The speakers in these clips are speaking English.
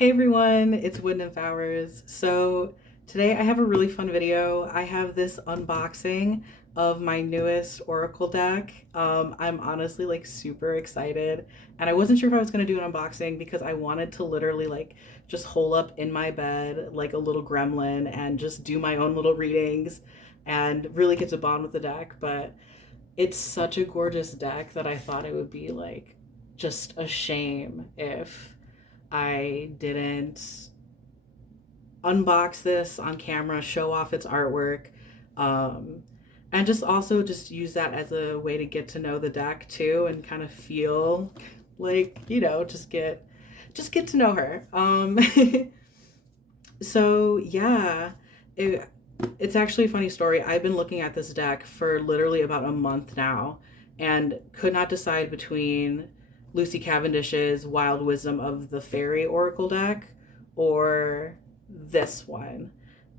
Hey everyone, it's Wood and Flowers. So today I have a really fun video. I have this unboxing of my newest Oracle deck. I'm honestly like super excited, and I wasn't sure if I was gonna do an unboxing because I wanted to literally like just hole up in my bed like a little gremlin and just do my own little readings and really get to bond with the deck. But it's such a gorgeous deck that I thought it would be like just a shame if I didn't unbox this on camera, show off its artwork, um, and just also just use that as a way to get to know the deck too, and kind of feel like just get to know her. So yeah, it, it's actually a funny story. I've been looking at this deck for literally about a month now, and could not decide between Lucy Cavendish's Wild Wisdom of the Fairy Oracle deck or this one.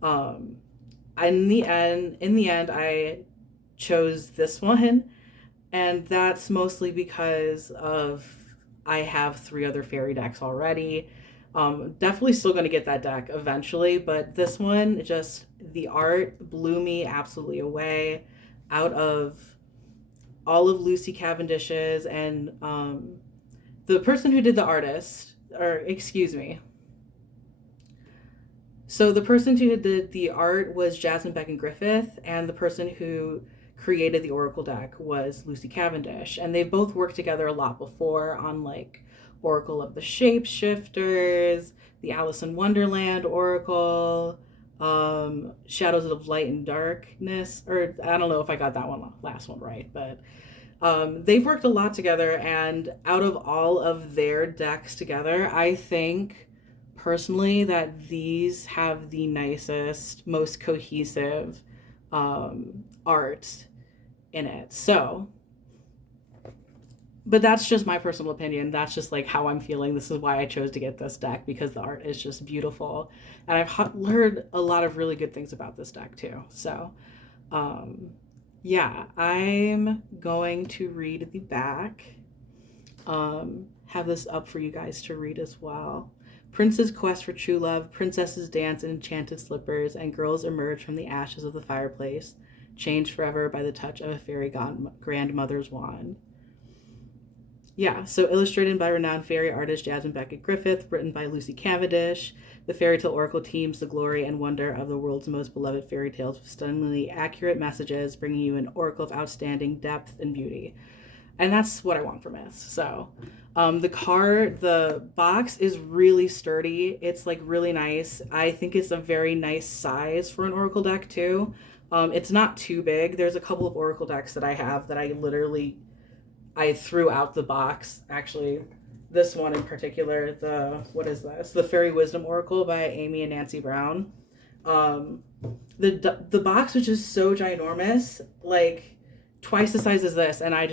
Um, in the end, I chose this one, and that's mostly because of I have three other fairy decks already. Definitely still going to get that deck eventually, but this one, just the art blew me absolutely away. Out of all of Lucy Cavendish's and the person who did the artist, or excuse me, so the person who did the art was Jasmine Beckett-Griffith, and the person who created the Oracle deck was Lucy Cavendish. And they've both worked together a lot before on like Oracle of the Shapeshifters, the Alice in Wonderland Oracle, Shadows of Light and Darkness, or I don't know if I got that one last one right, but they've worked a lot together. And out of all of their decks together, I think personally that these have the nicest, most cohesive art in it. So, but that's just my personal opinion. That's just like how I'm feeling. This is why I chose to get this deck, because the art is just beautiful. And I've heard a lot of really good things about this deck too. So, yeah, I'm going to read the back. Have this up for you guys to read as well. Prince's quest for true love, princesses dance in enchanted slippers, and girls emerge from the ashes of the fireplace, changed forever by the touch of a fairy grandmother's wand. Yeah, so illustrated by renowned fairy artist Jasmine Beckett-Griffith, written by Lucy Cavendish. The Faerytale Oracle teams the glory and wonder of the world's most beloved fairy tales with stunningly accurate messages, bringing you an oracle of outstanding depth and beauty. And that's what I want from this. So the box is really sturdy. It's like really nice. I think it's a very nice size for an Oracle deck too. It's not too big. There's a couple of Oracle decks that I have that I threw out the box. Actually, this one in particular, what is this? The Fairy Wisdom Oracle by Amy and Nancy Brown. The box was just so ginormous, like twice the size as this, and I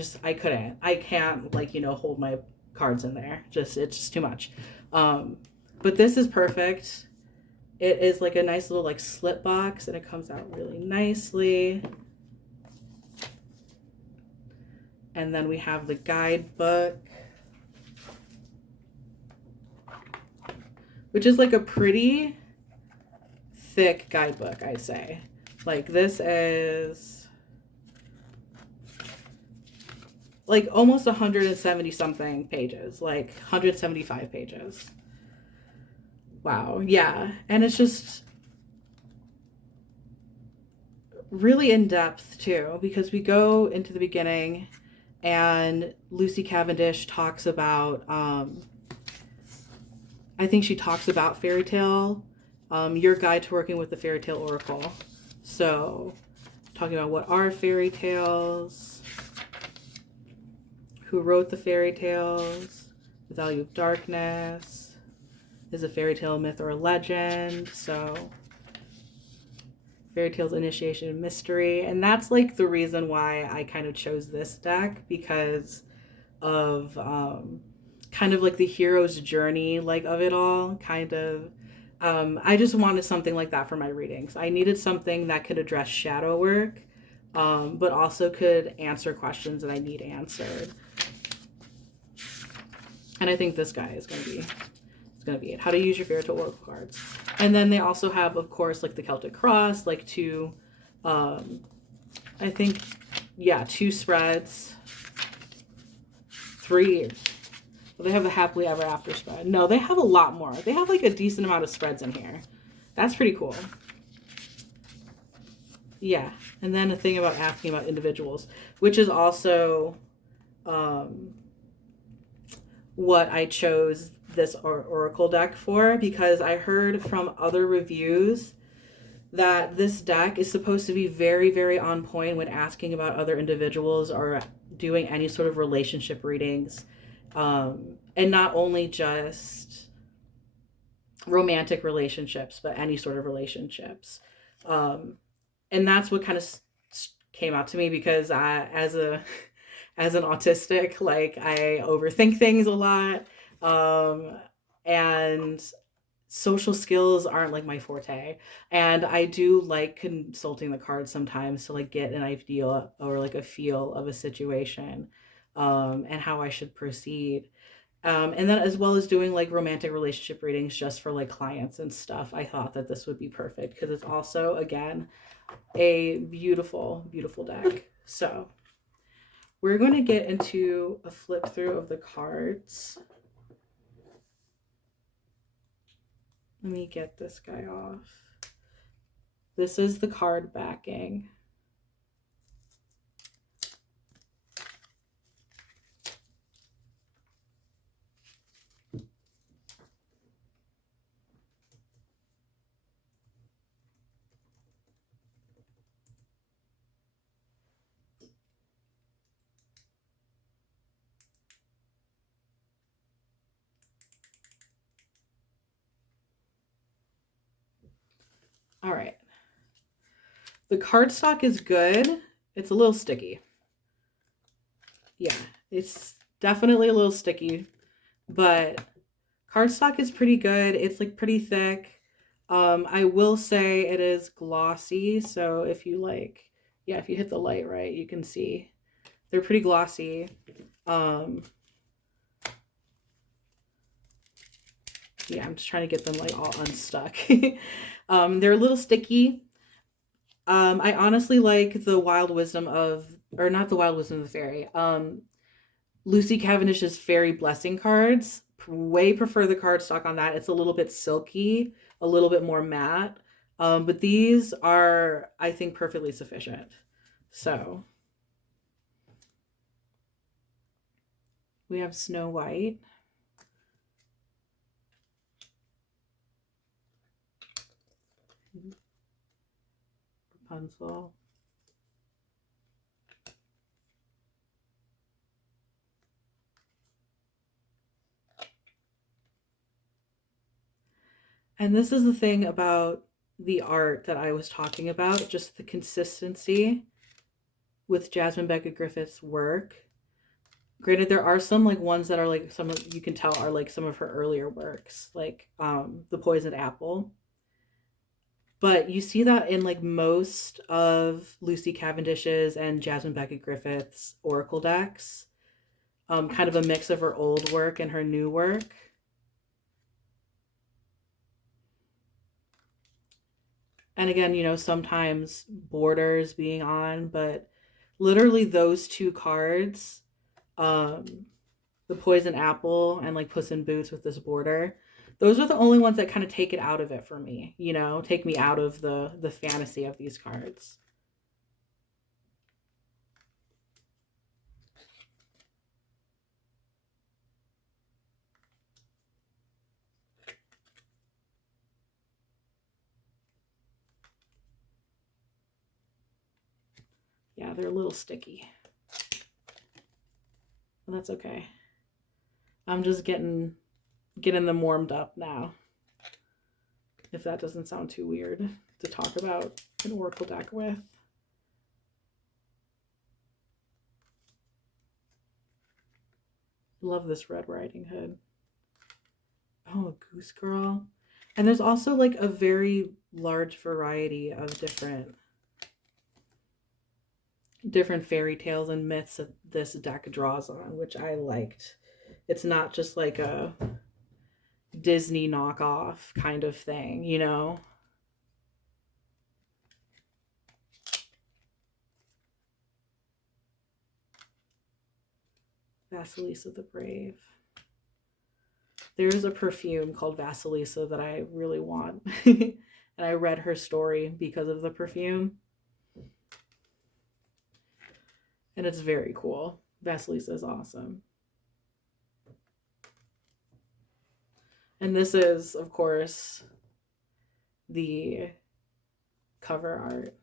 can't like hold my cards in there. It's just too much. But this is perfect. It is like a nice little like slip box, and it comes out really nicely. And then we have the guidebook, which is like a pretty thick guidebook, I'd say. Like this is like almost 170 something pages, like 175 pages. Wow, yeah. And it's just really in depth too, because we go into the beginning and Lucy Cavendish talks about I think she talks about Faerytale, your guide to working with the Faerytale Oracle. So talking about what are fairy tales, who wrote the fairy tales, the value of darkness, is a fairy tale a myth or a legend? So fairy tales, initiation, and mystery. And that's like the reason why I kind of chose this deck, because of kind of like the hero's journey, like of it all, kind of. I just wanted something like that for my readings. I needed something that could address shadow work, but also could answer questions that I need answered. And I think this guy is going going to be it. How to use your Faerytale Oracle cards. And then they also have, of course, like the Celtic Cross, like two, I think, yeah, 2 spreads. 3. Well, they have the Happily Ever After spread. No, they have a lot more. They have like a decent amount of spreads in here. That's pretty cool. Yeah. And then a thing about asking about individuals, which is also what I chose this Oracle deck for, because I heard from other reviews that this deck is supposed to be very, very on point when asking about other individuals or doing any sort of relationship readings. And not only just romantic relationships, but any sort of relationships. And that's what kind of came out to me, because as an autistic, like, I overthink things a lot. And social skills aren't like my forte, and I do like consulting the cards sometimes to like get an idea or like a feel of a situation, and how I should proceed, and then as well as doing like romantic relationship readings just for like clients and stuff. I thought that this would be perfect because it's also, again, a beautiful, beautiful deck. So we're going to get into a flip through of the cards. Let me get this guy off. This is the card backing. All right. The cardstock is good. It's a little sticky. Yeah, it's definitely a little sticky, but cardstock is pretty good. It's like pretty thick. I will say it is glossy. So if you like, yeah, if you hit the light right, you can see they're pretty glossy. Yeah, I'm just trying to get them like all unstuck. They're a little sticky. I honestly like the Wild Wisdom of, or not the Wild Wisdom of the Fairy. Lucy Cavendish's Fairy Blessing cards. Way prefer the cardstock on that. It's a little bit silky, a little bit more matte. But these are, I think, perfectly sufficient. So we have Snow White. Rapunzel. And this is the thing about the art that I was talking about, just the consistency with Jasmine Beckett-Griffith's work. Granted, there are some like ones that are like some of, you can tell are like some of her earlier works, like The Poisoned Apple. But you see that in like most of Lucy Cavendish's and Jasmine Beckett-Griffith's Oracle decks. Kind of a mix of her old work and her new work. And again, you know, sometimes borders being on, but literally those 2 cards, the Poison Apple and like Puss in Boots with this border, those are the only ones that kind of take it out of it for me, you know, take me out of the fantasy of these cards. Yeah, they're a little sticky. But that's okay. I'm just getting them warmed up now. If that doesn't sound too weird to talk about an Oracle deck with. Love this Red Riding Hood. Oh, a Goose Girl. And there's also like a very large variety of different fairy tales and myths that this deck draws on, which I liked. It's not just like a Disney knockoff kind of thing, you know? Vasilisa the Brave. There's a perfume called Vasilisa that I really want. And I read her story because of the perfume. And it's very cool. Vasilisa is awesome. And this is, of course, the cover art.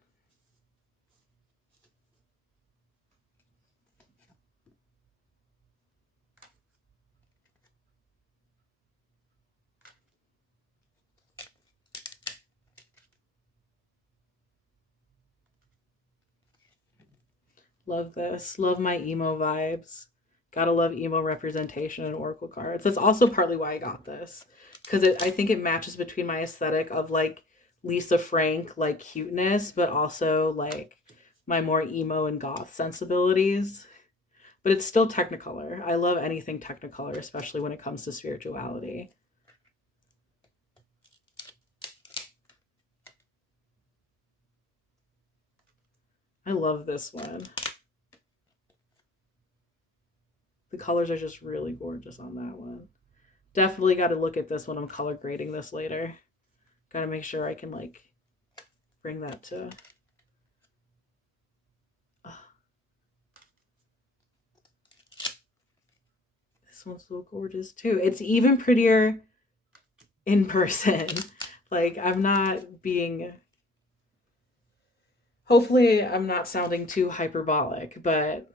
Love this. Love my emo vibes. Gotta love emo representation in Oracle cards. That's also partly why I got this. Because I think it matches between my aesthetic of like Lisa Frank, like cuteness, but also like my more emo and goth sensibilities. But it's still Technicolor. I love anything Technicolor, especially when it comes to spirituality. I love this one. The colors are just really gorgeous on that one. Definitely got to look at this when I'm color grading this later. Got to make sure I can like bring that to... This one's so gorgeous too. It's even prettier in person. Like, I'm not being... Hopefully I'm not sounding too hyperbolic, but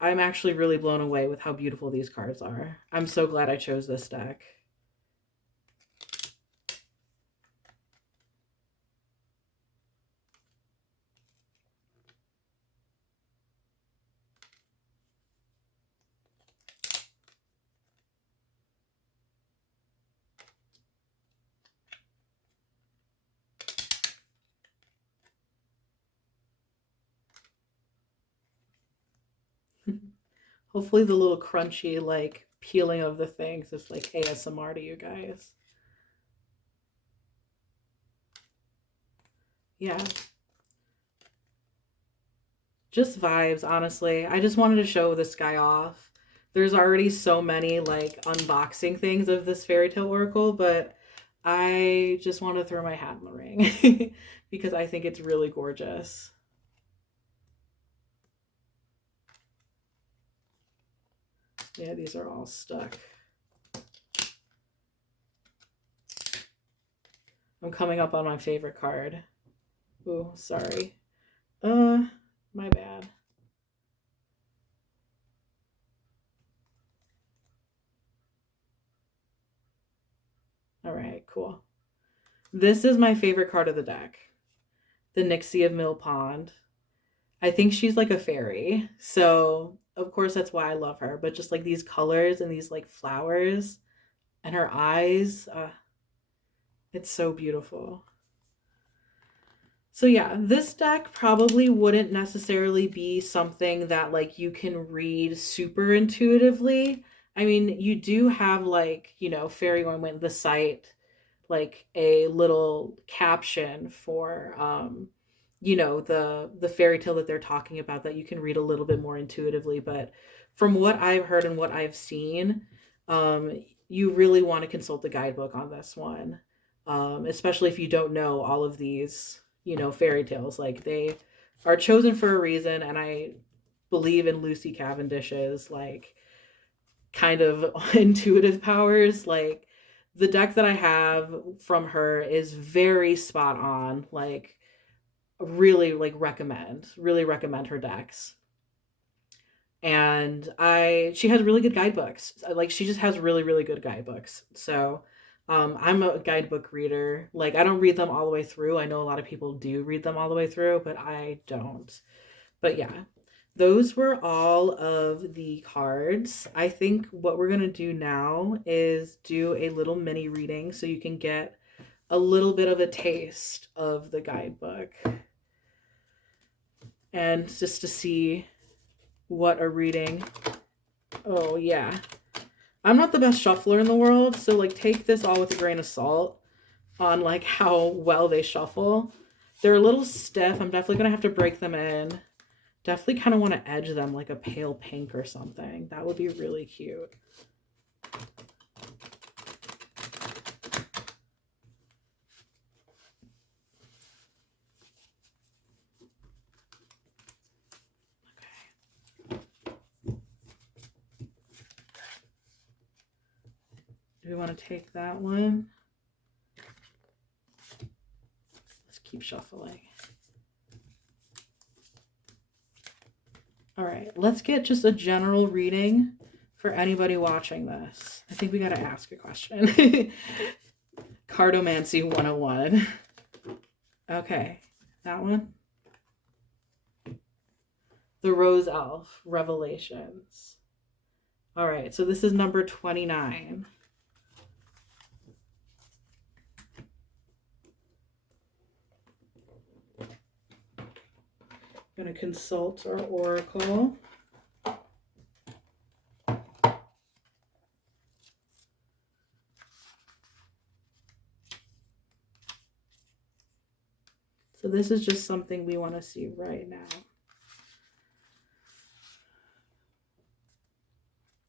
I'm actually really blown away with how beautiful these cards are. I'm so glad I chose this deck. Hopefully the little crunchy, like, peeling of the things is like ASMR to you guys. Yeah. Just vibes, honestly. I just wanted to show this guy off. There's already so many, like, unboxing things of this Faerytale Oracle, but I just want to throw my hat in the ring because I think it's really gorgeous. Yeah, these are all stuck. I'm coming up on my favorite card. Ooh, sorry. My bad. All right, cool. This is my favorite card of the deck. The Nixie of Mill Pond. I think she's like a fairy. So, of course, that's why I love her. But just like these colors and these like flowers and her eyes, it's so beautiful. So yeah, this deck probably wouldn't necessarily be something that like you can read super intuitively. I mean, you do have like, you know, Fairy Ointment, the site, like a little caption for you know, the fairy tale that they're talking about that you can read a little bit more intuitively. But from what I've heard and what I've seen, um you really want to consult the guidebook on this one. Especially if you don't know all of these, you know, fairy tales. Like, they are chosen for a reason, and I believe in Lucy Cavendish's like kind of intuitive powers. Like, the deck that I have from her is very spot on. Like, really recommend her decks. And she has really good guidebooks. Like, she just has really good guidebooks. So I'm a guidebook reader. Like, I don't read them all the way through. I know a lot of people do read them all the way through, but I don't. But yeah, those were all of the cards. I think what we're going to do now is do a little mini reading so you can get a little bit of a taste of the guidebook. And just to see what a reading. Oh, yeah. I'm not the best shuffler in the world, so like take this all with a grain of salt on like how well they shuffle. They're a little stiff. I'm definitely gonna have to break them in. Definitely kind of want to edge them like a pale pink or something. That would be really cute. Do we want to take that one? Let's keep shuffling. All right, let's get just a general reading for anybody watching this. I think we got to ask a question. Cardomancy 101. Okay, that one. The Rose Elf, Revelations. All right, so this is number 29. I'm going to consult our oracle. So this is just something we want to see right now.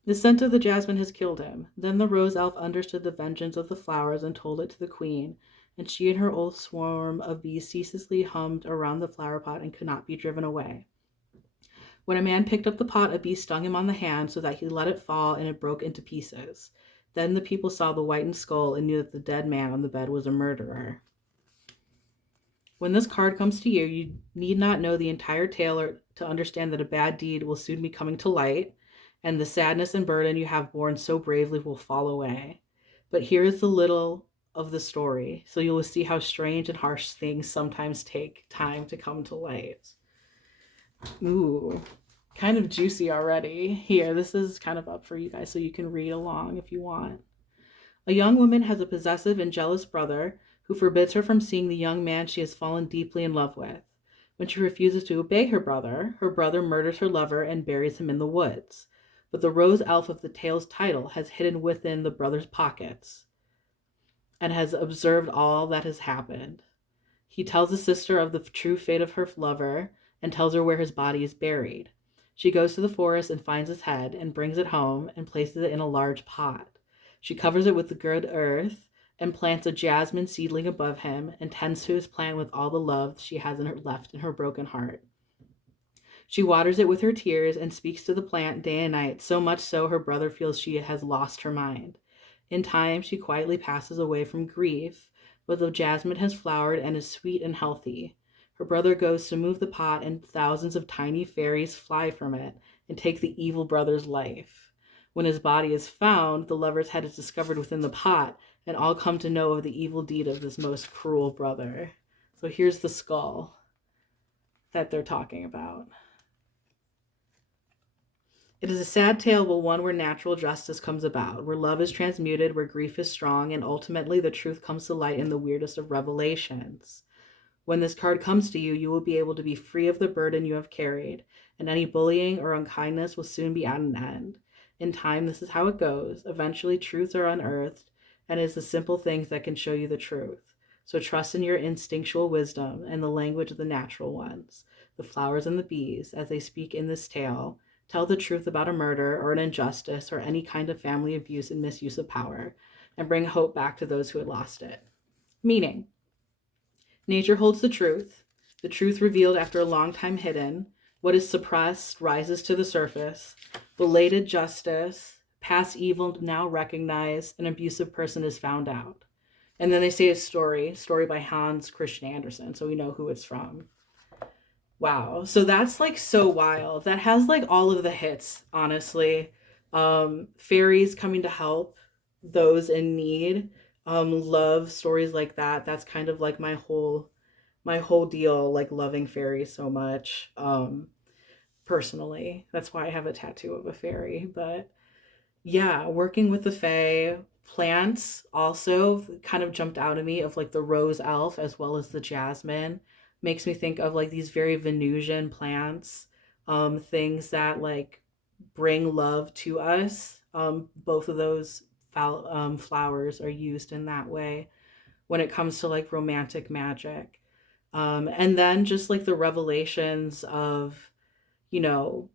The scent of the jasmine has killed him. Then the rose elf understood the vengeance of the flowers and told it to the queen, and she and her old swarm of bees ceaselessly hummed around the flower pot and could not be driven away. When a man picked up the pot, a bee stung him on the hand so that he let it fall and it broke into pieces. Then the people saw the whitened skull and knew that the dead man on the bed was a murderer. When this card comes to you, you need not know the entire tale to understand that a bad deed will soon be coming to light, and the sadness and burden you have borne so bravely will fall away. But here is the little of the story, so you will see how strange and harsh things sometimes take time to come to light. Ooh, kind of juicy already. Here, this is kind of up for you guys, so you can read along if you want. A young woman has a possessive and jealous brother who forbids her from seeing the young man she has fallen deeply in love with. When she refuses to obey her brother murders her lover and buries him in the woods. But the rose elf of the tale's title has hidden within the brother's pockets and has observed all that has happened. He tells the sister of the true fate of her lover and tells her where his body is buried. She goes to the forest and finds his head and brings it home and places it in a large pot. She covers it with the good earth and plants a jasmine seedling above him and tends to his plant with all the love she has left in her broken heart. She waters it with her tears and speaks to the plant day and night, so much so her brother feels she has lost her mind. In time, she quietly passes away from grief, but the jasmine has flowered and is sweet and healthy. Her brother goes to move the pot, and thousands of tiny fairies fly from it and take the evil brother's life. When his body is found, the lover's head is discovered within the pot, and all come to know of the evil deed of this most cruel brother. So here's the skull that they're talking about. It is a sad tale, but one where natural justice comes about, where love is transmuted, where grief is strong, and ultimately the truth comes to light in the weirdest of revelations. When this card comes to you, you will be able to be free of the burden you have carried, and any bullying or unkindness will soon be at an end. In time, this is how it goes. Eventually, truths are unearthed, and it is the simple things that can show you the truth. So trust in your instinctual wisdom and the language of the natural ones, the flowers and the bees, as they speak in this tale. Tell the truth about a murder or an injustice or any kind of family abuse and misuse of power, and bring hope back to those who had lost it. Meaning, nature holds the truth revealed after a long time hidden. What is suppressed rises to the surface. Belated justice, past evil now recognized, an abusive person is found out. And then they say a story by Hans Christian Andersen, so we know who it's from. Wow. So that's like so wild. That has like all of the hits, honestly. Fairies coming to help those in need. Love stories like that. That's kind of like my whole deal, like loving fairies so much. Personally. That's why I have a tattoo of a fairy. But yeah, working with the fae, plants also kind of jumped out at me of like the rose elf as well as the jasmine. Makes me think of like these very Venusian plants, things that like bring love to us. both of those flowers are used in that way when it comes to like romantic magic. And then just like the revelations of, you know,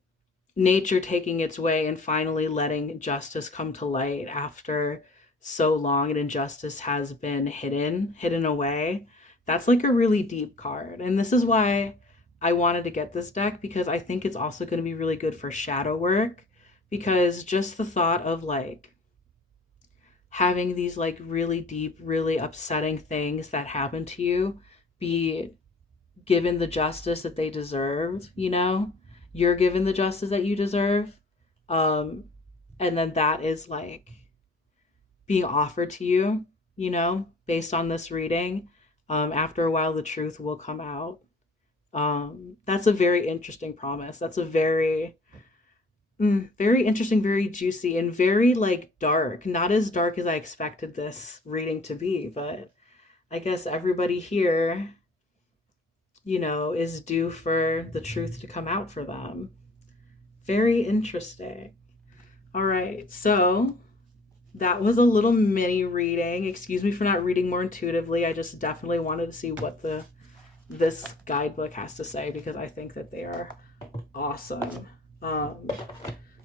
nature taking its way and finally letting justice come to light after so long and injustice has been hidden away. That's like a really deep card. And this is why I wanted to get this deck, because I think it's also going to be really good for shadow work, because just the thought of like having these like really deep, really upsetting things that happen to you be given the justice that they deserve, you know? You're given the justice that you deserve. Um, and then that is like being offered to you, you know, based on this reading. After a while, the truth will come out. That's a very interesting promise. That's a very interesting, very juicy, and very like dark. Not as dark as I expected this reading to be, but I guess everybody here, you know, is due for the truth to come out for them. Very interesting. All right, so that was a little mini reading. Excuse me for not reading more intuitively. I just definitely wanted to see what this guidebook has to say, because I think that they are awesome.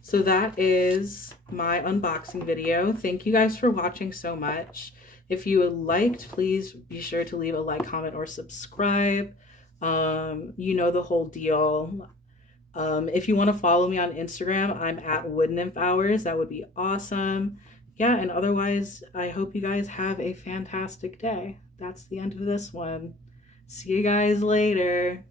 So that is my unboxing video. Thank you guys for watching so much. If you liked, please be sure to leave a like, comment, or subscribe. You know the whole deal. If you want to follow me on Instagram, I'm at Wood Nymph Hours. That would be awesome. Yeah, and otherwise, I hope you guys have a fantastic day. That's the end of this one. See you guys later.